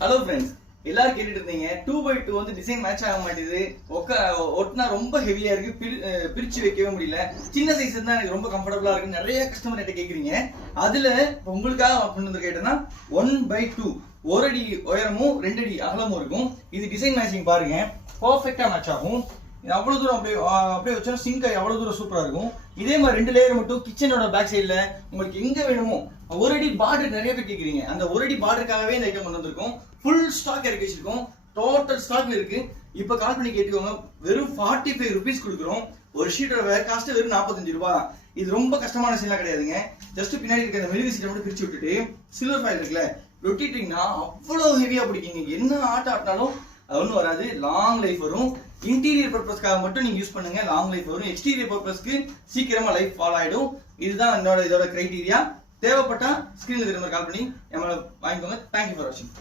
Hello friends, எல்லாரும் கேட்டுட்டு இருந்தீங்க 2x2 வந்து டிசைன் மேட்ச் ஆக மாட்டேது, ஒட்டினா ரொம்ப ஹெவியா இருக்கு, பிரிச்சு வைக்கவே முடியல. சின்ன சைஸ் தான் எனக்கு ரொம்ப கம்ஃபர்டபுளா இருக்கு. நிறைய கஸ்டமர் கிட்ட கேக்குறீங்க. அதுல உங்களுக்காக அப்படின்னு கேட்டேன்னா 1x2 ஒரு அடி உயரமும் 2 அடி அகலமும் இருக்கும். இது டிசைன் மேட்சிங் பாருங்க, பர்ஃபெக்டா மேட்ச் ஆகும். அவ்வளவு தூரம் அப்படியே வச்சா சிங்க் அவ்வளவு தூரம் சூப்பரா இருக்கும். இதே மாதிரி 2 லேயர் மட்டும் கிச்சனோட பேக் சைட்ல உங்களுக்கு எங்க வேணுமோ ஒரு அடி பார்டர் நிறைய பேர் கேக்குறீங்க. அந்த ஒரு அடி பார்டருக்காகவே இந்த ஐட்டம் கொண்டு வந்திருக்கோம். ஃபுல் ஸ்டாக் இறக்கி வச்சிருக்கோம். டோட்டல் ஸ்டாக் இருக்கு. இப்ப கால் பண்ணி கேட்டுக்கோங்க. வெறும் 45 rupees கொடுக்குறோம். ஒரு ஷீட்டோட வேர் காஸ்ட் வெறும் 45 ரூபாய். இது ரொம்ப கஷ்டமான சீனா கிடையாதுங்க. ஜஸ்ட் பின்னாடி இருக்க அந்த மெழுகு சீட்டை மட்டும் பிரிச்சு விட்டுட்டு சில்வர் ஃபைல் இருக்குல்ல ரொட்டிட்டீங்கன்னா அவ்வளவு ஹெவியா பிடிக்குங்க. என்ன ஆட்ட ஆட்டினாலும் அது ஒன்றும் வராது. லாங் லைஃப் வரும். இன்டீரியர் பர்பஸ்க்காக மட்டும் நீங்க யூஸ் பண்ணுங்க, லாங் லைஃப் வரும். எக்ஸ்டீரியர் பர்பஸ்க்கு சீக்கிரமா லைஃப் ஃபால் ஆயிடும். இதுதான் இதோட கிரைட்டீரியா. தேவைப்பட்டா ஸ்கிரீன்ல இருக்கிற மாதிரி கால் பண்ணி வாங்கிக்கோங்க. தேங்க்யூ ஃபார் வாட்சிங்.